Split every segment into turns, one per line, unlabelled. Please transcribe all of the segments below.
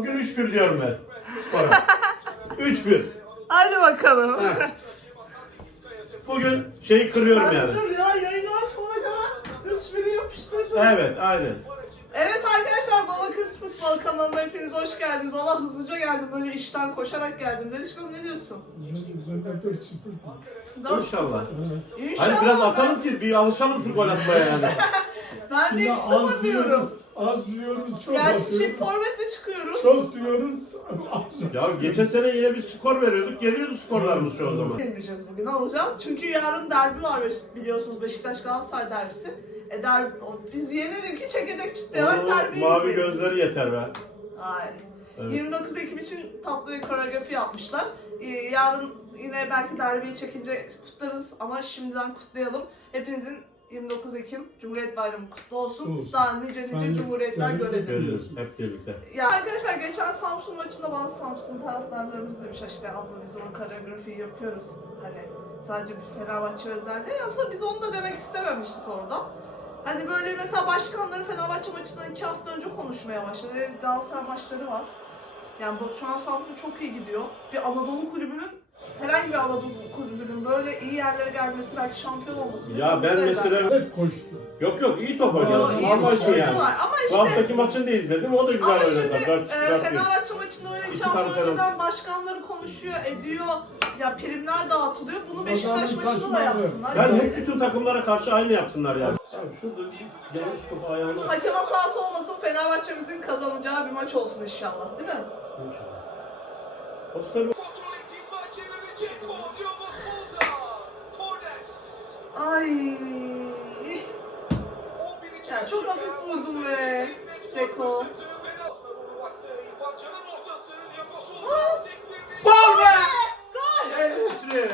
Bugün 3-1 diyorum ben. Skora. 3-1.
Hadi bakalım.
Bugün şeyi kırıyorum yani.
Dur ya yayını açmana kadar 3-1'i yapıştırdın.
Evet, aynen.
Evet arkadaşlar Baba Kız Futbol kanalına hepiniz hoş geldiniz. Valla hızlıca geldim böyle işten koşarak geldim. Delişkom ne diyorsun?
Ben 4-0.
4-0.
İnşallah.
İnşallah.
Hayır biraz atalım ki bir alışalım şu gol atmaya yani.
Ben de 3-0 diyorum.
Az diyoruz, çok
Gerçi
atıyoruz.
çift forvetle çıkıyoruz.
Çok diyoruz.
Ya geçen sene yine bir skor veriyorduk. Geliyordu skorlarımız şu o zaman.
Gelmeyeceğiz bugün alacağız. Çünkü yarın derbi var biliyorsunuz Beşiktaş Galatasaray derbisi. Biz yenelim ki çekirdek çıtlayarak derbiyi
Mavi
izleyelim.
gözleri yeter be.
Ay.
Evet.
29 Ekim için tatlı bir koreografi yapmışlar. Yarın yine belki derbiyi çekince kutlarız ama şimdiden kutlayalım. Hepinizin 29 Ekim Cumhuriyet Bayramı kutlu olsun.
Olsun.
Daha nice
Sen
cumhuriyetler
de
görelim.
Görüyoruz hep birlikte.
Ya arkadaşlar geçen Samsun maçında bazı Samsun taraftarlarımız demiş işte abla biz o koreografiyi yapıyoruz. Hani sadece bir Fenerbahçe özel değil. Aslında biz onu da demek istememiştik orada. Hani böyle mesela başkanları Fenerbahçe maçından 2 hafta önce konuşmaya başladı. Galatasaray maçları var. Yani şu an Samsun çok iyi gidiyor. Bir Anadolu kulübünün herhangi bir Anadolu kulübünün böyle iyi yerlere gelmesi belki şampiyon olması.
Ya ben mesela...
Hep koştu.
Yok iyi top
Yo,
oynuyorlar.
iyi
Ama için yani.
oynuyorlar. Ama
Bu
işte
haftaki maçını da izledim. O da güzel
ama
oynadı.
şimdi
4-1.
Fenerbahçe maçında öyle 2
İki
hafta
tane
önceden başkanları konuşuyor, ediyor. Ya primler dağıtılıyor. Bunu Beşiktaş
Adamın
maçında da
saçmalığı.
yapsınlar.
Ben
Yani.
hep bütün takımlara karşı aynı yapsınlar yani. Abi şurada bir yanlış topu ayağına.
Hakem hatası olmasın, Fenerbahçe'mizin kazanacağı bir maç olsun inşallah, değil mi?
İnşallah. Osterwolde.
Ay. Ya çok hafif vurdum be. Ceko.
Gol be!
Gol!
Elbisri.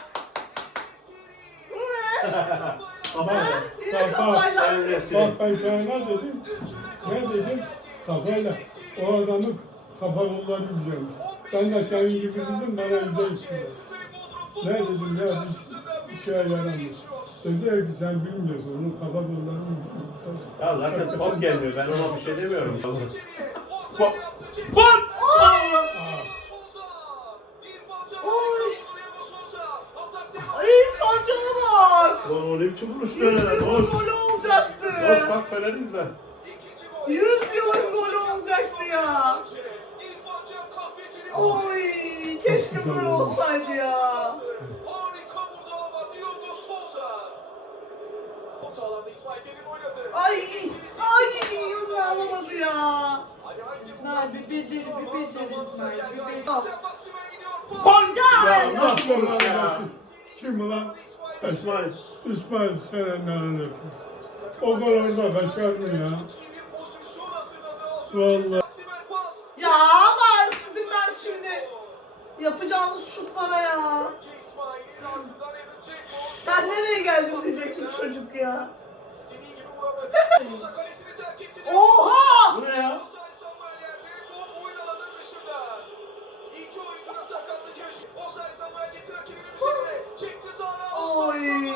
Bu ne?
Tamam.
Yine kafayla atıyor.
Elbisri.
Bak ben sana ne dedim? Ne dedim? Kafayla. O adamın kafalıları güzelmiş. Ben de senin gibi kızım bana güzel istiyor. Ne dedim ya bir şeye yaramıyor. Dedi ki sen bilmiyorsun onun kafalıları
Ya zaten top gelmiyor. Ben ona bir şey demiyorum. Gol! Gol!
Ay kancana bak.
Lan o ne biçim vuruştu?
100 yılın
Boş.
golü olacaktı.
Boş kalk Fener izle.
100 yılın golü olacaktı ya. Oy keşke böyle olsaydı ya. Ay onu alamadı ya.
İsmail bir beceri İsmail bir beceri.
Gol
Ya
ya.
nasıl olur ya?
Kim lan?
İsmail.
İsmail sen ne anlatıyorsun? O gol orada kaçar mı ya? Vallahi.
Ya ama sizin ben şimdi yapacağınız şutlara ya. Ben nereye geldim diyecek şimdi çocuk ya. Oha!
Bu ne ya?
Oy!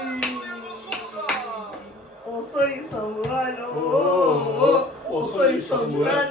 Osay Samuel.
Oo.
Osay Samuel.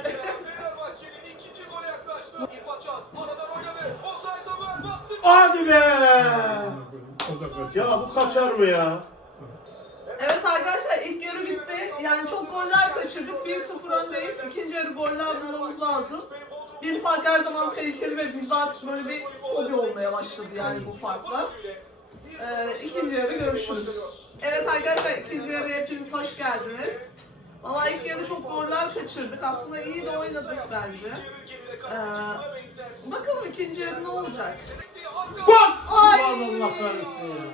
Hadi be!
O da kaçar.
Ya bu kaçar mı ya?
Evet arkadaşlar ilk yarı bitti. Yani çok goller kaçırdık. 1-0 öndeyiz. İkinci yarı goller bulmamız lazım. Bir fark her zaman tehlikeli ve biz artık böyle bir hobi olmaya başladı yani bu farkla. İkinci yarı görüşürüz. Evet arkadaşlar ikinci yarı hepiniz hoş geldiniz. Valla ilk yarı çok goller kaçırdık. Aslında iyi de oynadık bence. Bakalım ikinci yarı ne olacak?
Gol!
Ay!
Aman Allah kahretsin ya.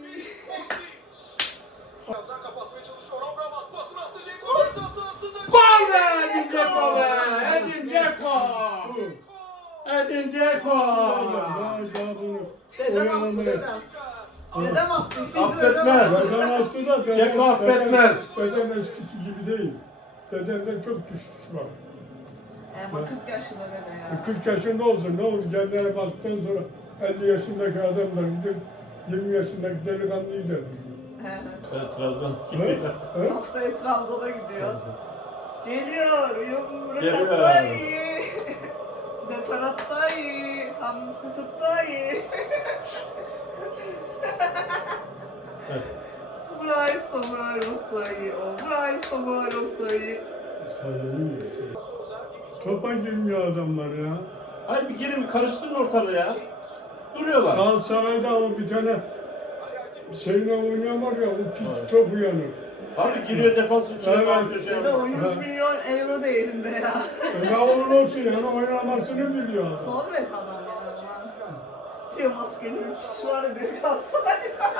Gol be! Edin Dzeko be! Edin Dzeko! Edin Dzeko!
Daha bunu
Dedem attı
oyalamaya.
dedem. Dedem attı. İkinci
Affetmez.
Dedem attı da
Dzeko affetmez.
Dedem eskisi gibi değil. Dedemden çok düşüş var.
Ama 40 yaşında dede ya.
40 yaşında olsun ne olur kendine baktıktan sonra 50 yaşındaki adamlar gidip 20 yaşındaki delikanlıyı da
Evet Trabzon.
Haftaya Trabzon'a gidiyor. Geliyor.
Geliyor.
Ay. Karattayı, hamsi tuttayı. Burayı samar olsayı, o burayı samar olsayı.
Sayı. Topa girmiyor adamlar ya.
Ay bir girin bir karıştırın ortalığı ya. Duruyorlar.
Galatasaray'da o bir tane şeyle oynayan var ya, o piç çok uyanır.
Abi giriyor defans içine
Evet.
bakıyor şey
Ya da o
yapıyor.
100 milyon euro değerinde ya.
Ne olur olsun yani oynamasını biliyor adam.
Forvet adam ya. Tüyo maskeli bir kişi var ya dedi Galatasaray'da.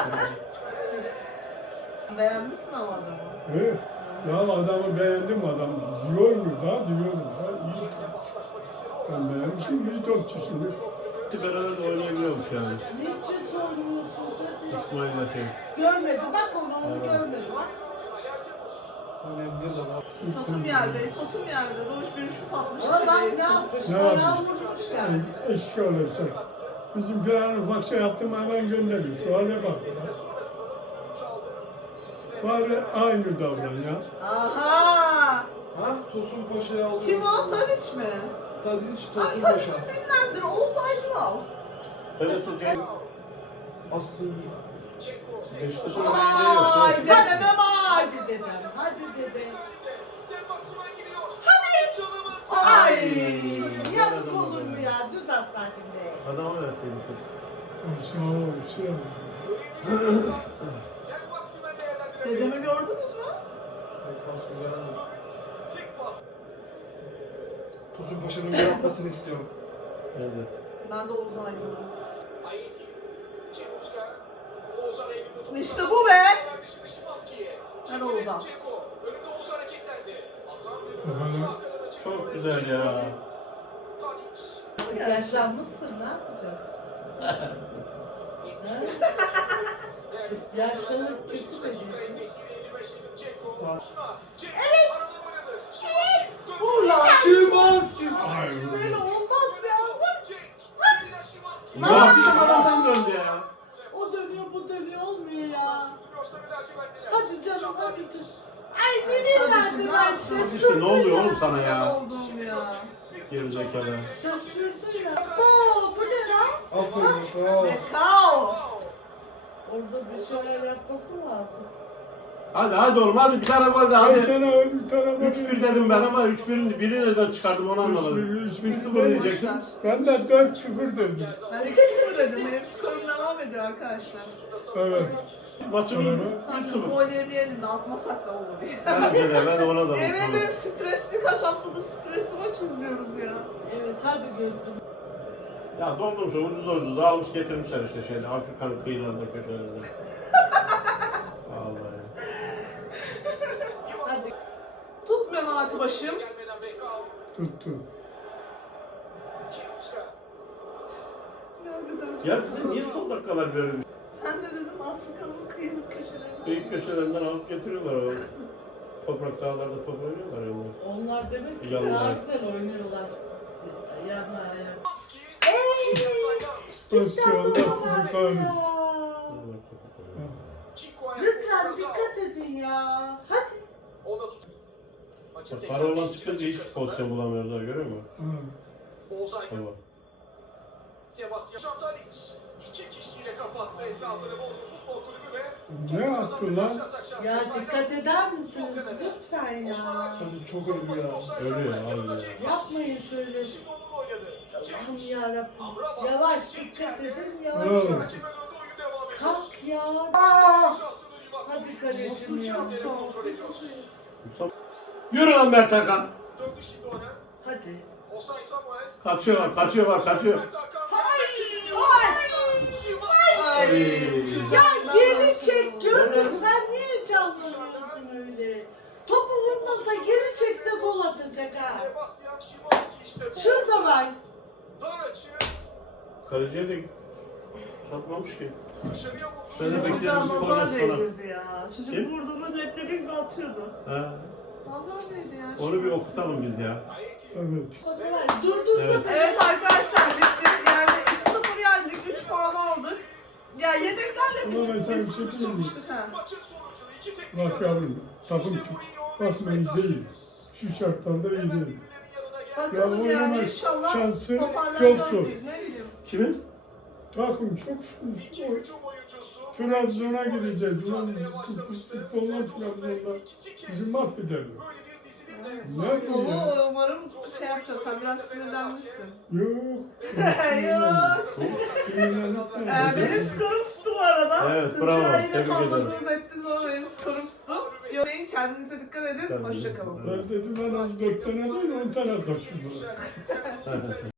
Beğenmişsin ama adamı.
He? Ya adamı beğendim adam. İyi oynuyor da diyorum da iyi. Ben beğenmişim, iyi topçu şimdi.
Beraber oynayabiliyormuş yani.
Niçin oynuyorsun sen?
İsmail'le şey.
Görmedi bak onu
Evet.
görmedi bak.
Sotum yerde, sotum yerde. Doğuş bir şut atmış.
Adam ne
içeriye.
yapmış?
Ne
Ayağı
yapmış?
vurmuş yani.
Eşki olursa. Bizimkiler ufak şey yaptım hemen gönderiyor. Şu hale bak. Bari aynı davran ya.
Aha!
Ha? Tosun Paşa'yı aldı.
Kim o? Tadiç mi?
Tadiç,
Ay
Tosun
Tadiç
Paşa.
dinlendir. Oğuz Aydın al.
Öyleyse Cenk.
Aslında.
Beşiktaş'ın oyuncuları yok.
Ay
Doğru.
dedeme bak.
Hadi dedem, hadi dede.
Ay.
Yapık olur mu ya? Düz atsaydın be.
Adama verseydin keşke.
Aşağı olsun.
Dedemi gördünüz mü?
Tek pas güzel. Tosun Paşa'nın gol atmasını istiyorum.
Evet.
Ben de Oğuz Aydın'ım. İşte bu be. Ben Oğuz'am.
Çok güzel ya.
Yaşlanmışsın, ne yapacağız? Yaşlılık kötü de değil.
Vur lan.
Şimanski.
Böyle olmaz ya.
Ya bizim adamdan döndü ya.
O dönüyor, bu dönüyor, olmuyor ya. Hadi canım, hadi canım. Ay nereye
Tadiç'im,
verdi
ne
ben
yaptın?
şaşırdım.
İşte ne oluyor oğlum sana
Ne
ya?
oldum ya.
Gerizekalı.
Şaşırdı ya. Bu ne lan?
Aferin. Bravo.
Bekao.
Orada bir şeyler yapması lazım.
Hadi oğlum hadi bir tane gol de
Hadi.
hadi.
Sana öbür tarafa
3-1 dedim ben ama 3-1'in biri neden çıkardım onu anlamadım. 3-1-0 diyecektim.
Ben de 4-0 dedim.
Ben 2-0 dedim. Benim skorum devam ediyor arkadaşlar.
Evet.
Maçımız
Sanki
3-0.
gol yemeyelim de atmasak da olur diye.
Bence de ben ona da
Yemin
mutluyum.
ederim stresli, kaç haftadır stresli maç izliyoruz ya.
Evet, hadi gözüm.
Ya dondurmuş ucuz almış getirmişler işte şeyde Afrika'nın kıyılarında köşelerinde. Vallahi.
Hadi.
Tut Memati başım.
Tuttu.
Ya dedim.
Ya bize niye son dakikalar böyle bir
Sen de dedim Afrika'nın kıyılık köşelerinde.
kıyı köşelerinden alıp getiriyorlar o toprak sahalarda top oynuyorlar ya onlar.
Onlar demek ki
Yalan.
daha güzel oynuyorlar. Yana ayak.
Özçü Allah sizi kahretsin.
Lütfen dikkat edin ya. Hadi.
Para olan çıkınca hiç pozisyon bulamıyoruz ha görüyor musun?
Ha.
Tamam.
Sebastian Tadic 2 kişiyle kapattı etrafını Bodrum Futbol Kulübü ve
Ne yaptın lan?
Ya dikkat eder misiniz? Lütfen ya.
Tabii çok ölü ya.
Ölüyor abi ya.
Yapmayın şöyle.
Şimdi onun oynadı.
Allah'ım yarabbim. Yavaş dikkat edin yavaş.
Bravo.
Rakibine döndü, oyun devam ediyor.
Kalk ya.
Şahsını Livakovic
Hadi kalecim ya.
kontrol ediyor.
Yürü lan Mert Hakan.
Döndü şimdi ona.
Hadi.
Osay Samuel.
Kaçıyor.
Mert Hakan.
Ay.
Ya geri çek gözüm, sen niye canlanıyorsun öyle? Topu vurmasa geri çekse gol atacak ha.
Sebastian Szymanski işte bu.
Şurada bak.
Dar açı.
Kaleciye de çarpmamış ki.
Dışarıya vurdu.
Ben de
Hocam
bekledim
nazar
korner falan.
değdirdi ya. Çocuk
Kim?
vurduğunu repleri gibi atıyordu.
Ha.
Nazar değdi ya.
Onu bir okutalım biz ya.
Evet.
O zaman durdursa
Evet.
Evet arkadaşlar biz yani 3-0 yendik, 3 puan aldık. Ya yedeklerle
Ama ben sana bir şey diyeyim mi?
Ha.
Maçın sonucu 2 tek.
Bak yavrum, takım bakmayın değil. Şu şartlarda iyi değil.
Bakalım
Ya
yani
oynamak
inşallah
şansı
toparlanacağız
çok zor.
biz, ne bileyim.
Kimin?
Takım çok
İki hücum oyuncusu
Trabzon'a gideceğiz. Ulan
mücadeleye
biz
başlamıştı.
futboldan
Trabzon'da
Trabzon'da
iki kez
bizi mahvederler.
böyle bir disiplin de
Ne
sahip.
bu ya?
Oo, umarım şey yapacağız. Sen biraz sinirlenmişsin.
Yok.
Yok.
Sinirlendim.
Benim skorum tuttu bu arada.
Evet,
Siz
bravo.
biraz yine
Tebrik
salladınız ettiniz ama benim skorum tuttu. Yorayın, kendinize dikkat edin.
Tabii.
Hoşçakalın.
Ben dedim en az 4 tane değil 10 tane taşıdılar.